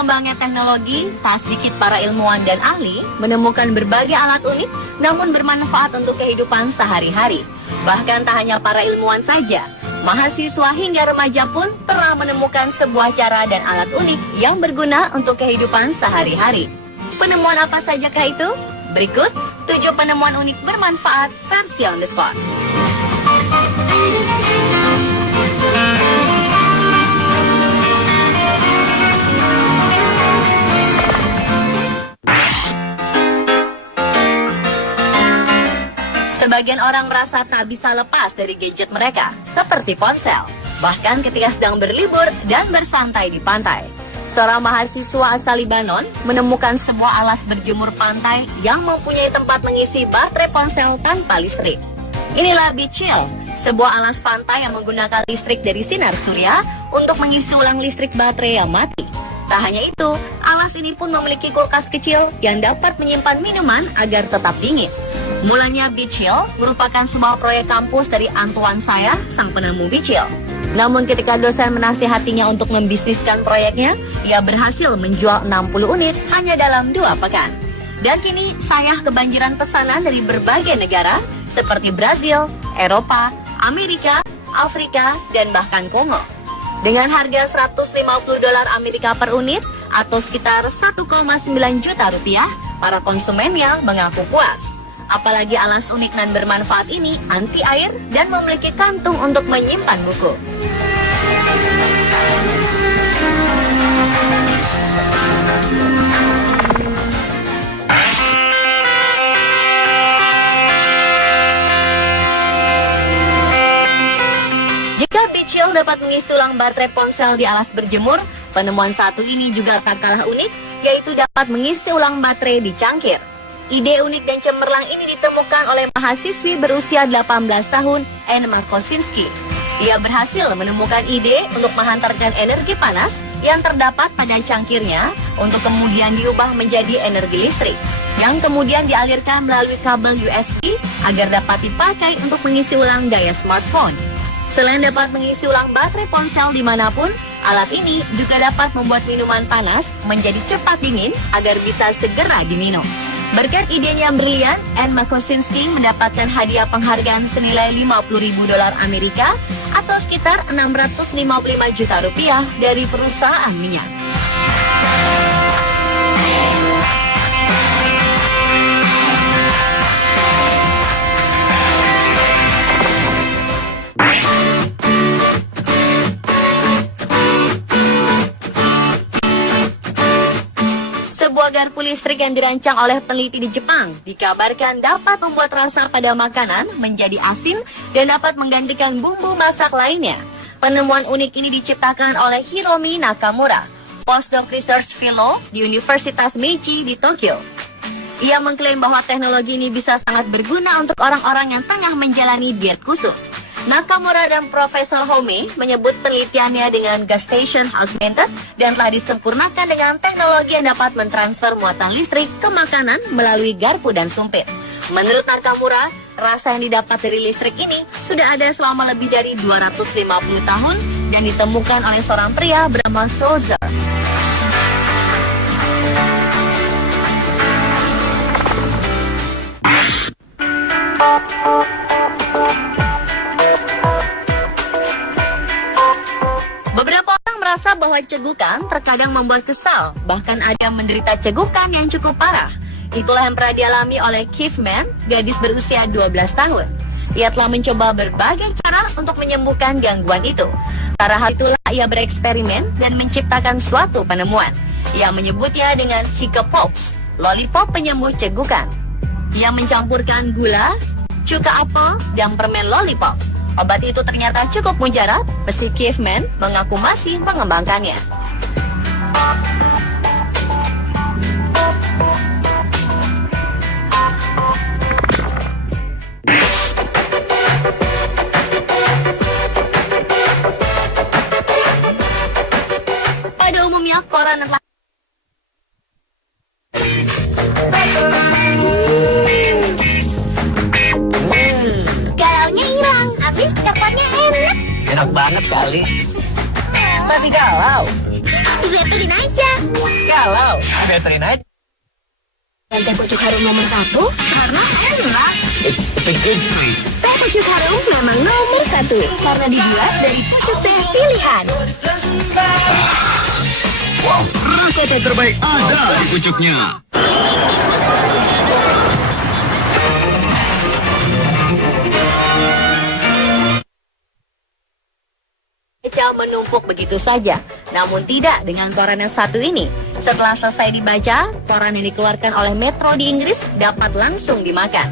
berkembangnya teknologi, tak sedikit para ilmuwan dan ahli menemukan berbagai alat unik namun bermanfaat untuk kehidupan sehari-hari. Bahkan tak hanya para ilmuwan saja, mahasiswa hingga remaja pun pernah menemukan sebuah cara dan alat unik yang berguna untuk kehidupan sehari-hari. Penemuan apa sajakah itu? Berikut 7 penemuan unik bermanfaat versi on the spot. Sebagian orang merasa tak bisa lepas dari gadget mereka, seperti ponsel, bahkan ketika sedang berlibur dan bersantai di pantai. Seorang mahasiswa asal Libanon menemukan sebuah alas berjemur pantai yang mempunyai tempat mengisi baterai ponsel tanpa listrik. Inilah Bechill, sebuah alas pantai yang menggunakan listrik dari sinar surya untuk mengisi ulang listrik baterai yang mati. Tak hanya itu, alas ini pun memiliki kulkas kecil yang dapat menyimpan minuman agar tetap dingin. Mulanya Bechill merupakan sebuah proyek kampus dari Antoine Saya, sang penemu Bechill. Namun ketika dosen menasihatinya untuk membisniskan proyeknya, ia berhasil menjual 60 unit hanya dalam 2 pekan. Dan kini Saya kebanjiran pesanan dari berbagai negara seperti Brazil, Eropa, Amerika, Afrika, dan bahkan Kongo. Dengan harga $150 Amerika per unit atau sekitar 1,9 juta rupiah, para konsumennya mengaku puas. Apalagi alas unik dan bermanfaat ini anti air dan memiliki kantung untuk menyimpan buku. Jika Bechill dapat mengisi ulang baterai ponsel di alas berjemur, penemuan satu ini juga tak kalah unik, yaitu dapat mengisi ulang baterai di cangkir. Ide unik dan cemerlang ini ditemukan oleh mahasiswi berusia 18 tahun, Anne Makosinski. Ia berhasil menemukan ide untuk menghantarkan energi panas yang terdapat pada cangkirnya untuk kemudian diubah menjadi energi listrik, yang kemudian dialirkan melalui kabel USB agar dapat dipakai untuk mengisi ulang daya smartphone. Selain dapat mengisi ulang baterai ponsel dimanapun, alat ini juga dapat membuat minuman panas menjadi cepat dingin agar bisa segera diminum. Berkat idenya yang brilian, Anne Makosinski mendapatkan hadiah penghargaan senilai $50.000 Amerika atau sekitar 655 juta rupiah dari perusahaan minyak. Garpu listrik yang dirancang oleh peneliti di Jepang dikabarkan dapat membuat rasa pada makanan menjadi asin dan dapat menggantikan bumbu masak lainnya. Penemuan unik ini diciptakan oleh Hiromi Nakamura, postdoc research fellow di Universitas Meiji di Tokyo. Ia mengklaim bahwa teknologi ini bisa sangat berguna untuk orang-orang yang tengah menjalani diet khusus. Nakamura dan Profesor Home menyebut penelitiannya dengan gas station augmented dan telah disempurnakan dengan teknologi yang dapat mentransfer muatan listrik ke makanan melalui garpu dan sumpit. Menurut Nakamura, rasa yang didapat dari listrik ini sudah ada selama lebih dari 250 tahun dan ditemukan oleh seorang pria bernama Sulzer. Beberapa orang merasa bahwa cegukan terkadang membuat kesal, bahkan ada yang menderita cegukan yang cukup parah. Itulah yang pernah dialami oleh Keith Mann, gadis berusia 12 tahun. Ia telah mencoba berbagai cara untuk menyembuhkan gangguan itu. Karena hal itulah ia bereksperimen dan menciptakan suatu penemuan. Ia menyebutnya dengan Hiccupops, lollipop penyembuh cegukan. Ia mencampurkan gula, cuka apel, dan permen lollipop. Obat itu ternyata cukup mujarab, meski Keith Mann mengaku masih mengembangkannya. Pada umumnya, koran adalah galaunya hilang, habis coklatnya enak. Enak banget kali. Masih galau. Aktifin aja. Kalau Betrin aja. Teh pucuk harum nomor 1 karena enak. It's a good treat. Teh pucuk harum memang nomor 1 karena dibuat dari pucuk teh pilihan. Wow, rasa teh terbaik ada di pucuknya. Baca menumpuk begitu saja, namun tidak dengan koran yang satu ini. Setelah selesai dibaca, koran yang dikeluarkan oleh Metro di Inggris dapat langsung dimakan.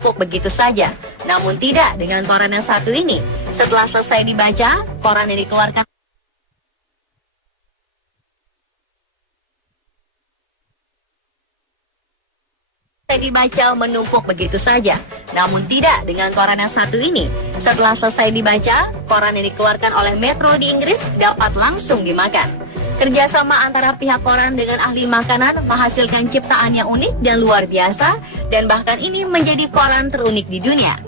Begitu saja, namun tidak dengan koran yang satu ini. Setelah selesai dibaca, koran yang dikeluarkan dibaca menumpuk begitu saja, namun tidak dengan koran yang satu ini. Setelah selesai dibaca, koran yang dikeluarkan oleh Metro di Inggris dapat langsung dimakan. Kerjasama antara pihak koran dengan ahli makanan menghasilkan ciptaan yang unik dan luar biasa, dan bahkan ini menjadi koran terunik di dunia.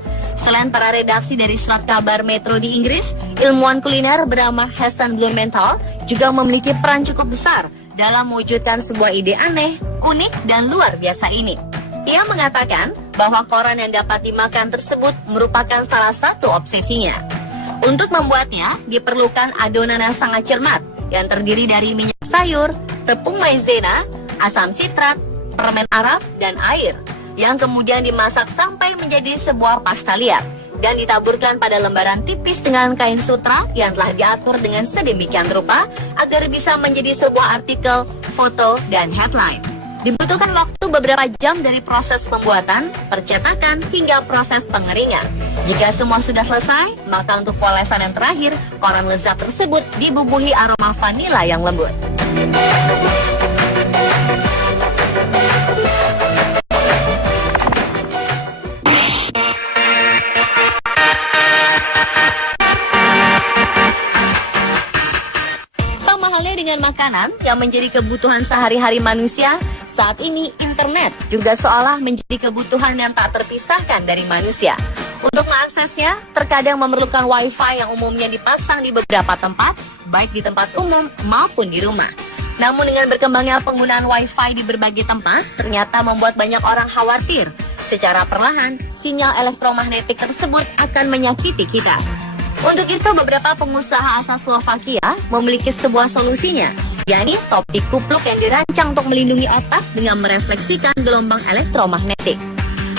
Selain para redaksi dari surat kabar Metro di Inggris, ilmuwan kuliner bernama Hasan Blumenthal juga memiliki peran cukup besar dalam mewujudkan sebuah ide aneh, unik, dan luar biasa ini. Ia mengatakan bahwa koran yang dapat dimakan tersebut merupakan salah satu obsesinya. Untuk membuatnya, diperlukan adonan yang sangat cermat, yang terdiri dari minyak sayur, tepung maizena, asam sitrat, permen Arab, dan air, yang kemudian dimasak sampai menjadi sebuah pasta liat, dan ditaburkan pada lembaran tipis dengan kain sutra yang telah diatur dengan sedemikian rupa agar bisa menjadi sebuah artikel, foto, dan headline. Dibutuhkan waktu beberapa jam dari proses pembuatan, percetakan, hingga proses pengeringan. Jika semua sudah selesai, maka untuk polesan yang terakhir, koran lezat tersebut dibubuhi aroma vanila yang lembut. Sama halnya dengan makanan yang menjadi kebutuhan sehari-hari manusia, saat ini internet juga seolah menjadi kebutuhan yang tak terpisahkan dari manusia. Untuk mengaksesnya, terkadang memerlukan wifi yang umumnya dipasang di beberapa tempat, baik di tempat umum maupun di rumah. Namun dengan berkembangnya penggunaan wifi di berbagai tempat, ternyata membuat banyak orang khawatir. Secara perlahan, sinyal elektromagnetik tersebut akan menyakiti kita. Untuk itu, beberapa pengusaha asal Slovakia memiliki sebuah solusinya, yakni topi kupluk yang dirancang untuk melindungi otak dengan merefleksikan gelombang elektromagnetik.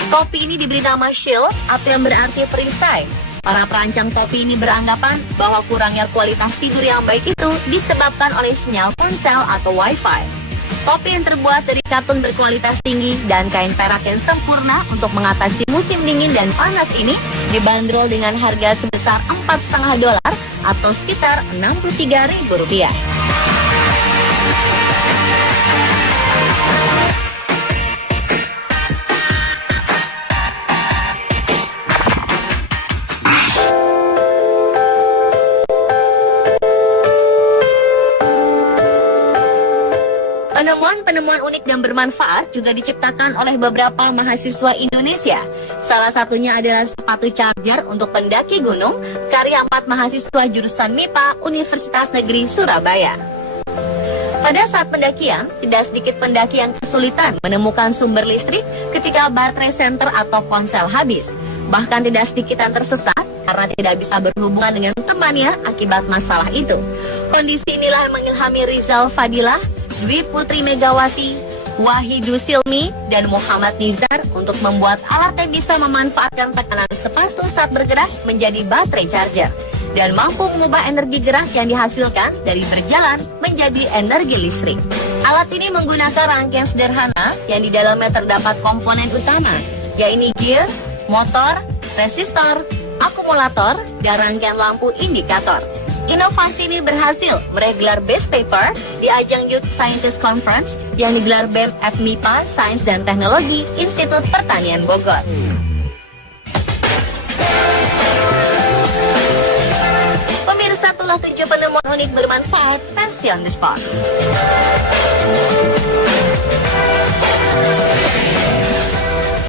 Topi ini diberi nama Shield atau yang berarti perisai. Para perancang topi ini beranggapan bahwa kurangnya kualitas tidur yang baik itu disebabkan oleh sinyal ponsel atau wifi. Topi yang terbuat dari katun berkualitas tinggi dan kain perak yang sempurna untuk mengatasi musim dingin dan panas ini dibanderol dengan harga sebesar $4,5 atau sekitar Rp63.000. Penemuan-penemuan unik dan bermanfaat juga diciptakan oleh beberapa mahasiswa Indonesia. Salah satunya adalah sepatu charger untuk pendaki gunung, karya 4 mahasiswa jurusan MIPA Universitas Negeri Surabaya. Pada saat pendakian, tidak sedikit pendaki yang kesulitan menemukan sumber listrik ketika baterai senter atau ponsel habis. Bahkan tidak sedikit yang tersesat karena tidak bisa berhubungan dengan temannya akibat masalah itu. Kondisi inilah yang mengilhami Rizal Fadilah, Dwi Putri Megawati, Wahidu Silmi, dan Muhammad Nizar untuk membuat alat yang bisa memanfaatkan tekanan sepatu saat bergerak menjadi baterai charger dan mampu mengubah energi gerak yang dihasilkan dari berjalan menjadi energi listrik. Alat ini menggunakan rangkaian sederhana yang di dalamnya terdapat komponen utama, yaitu gear, motor, resistor, akumulator, dan rangkaian lampu indikator. Inovasi ini berhasil meraih gelar Best Paper di ajang Youth Scientist Conference yang digelar BEM FMIPA Sains dan Teknologi Institut Pertanian Bogor. Pemirsa, itulah 7 penemuan unik bermanfaat versi on the spot.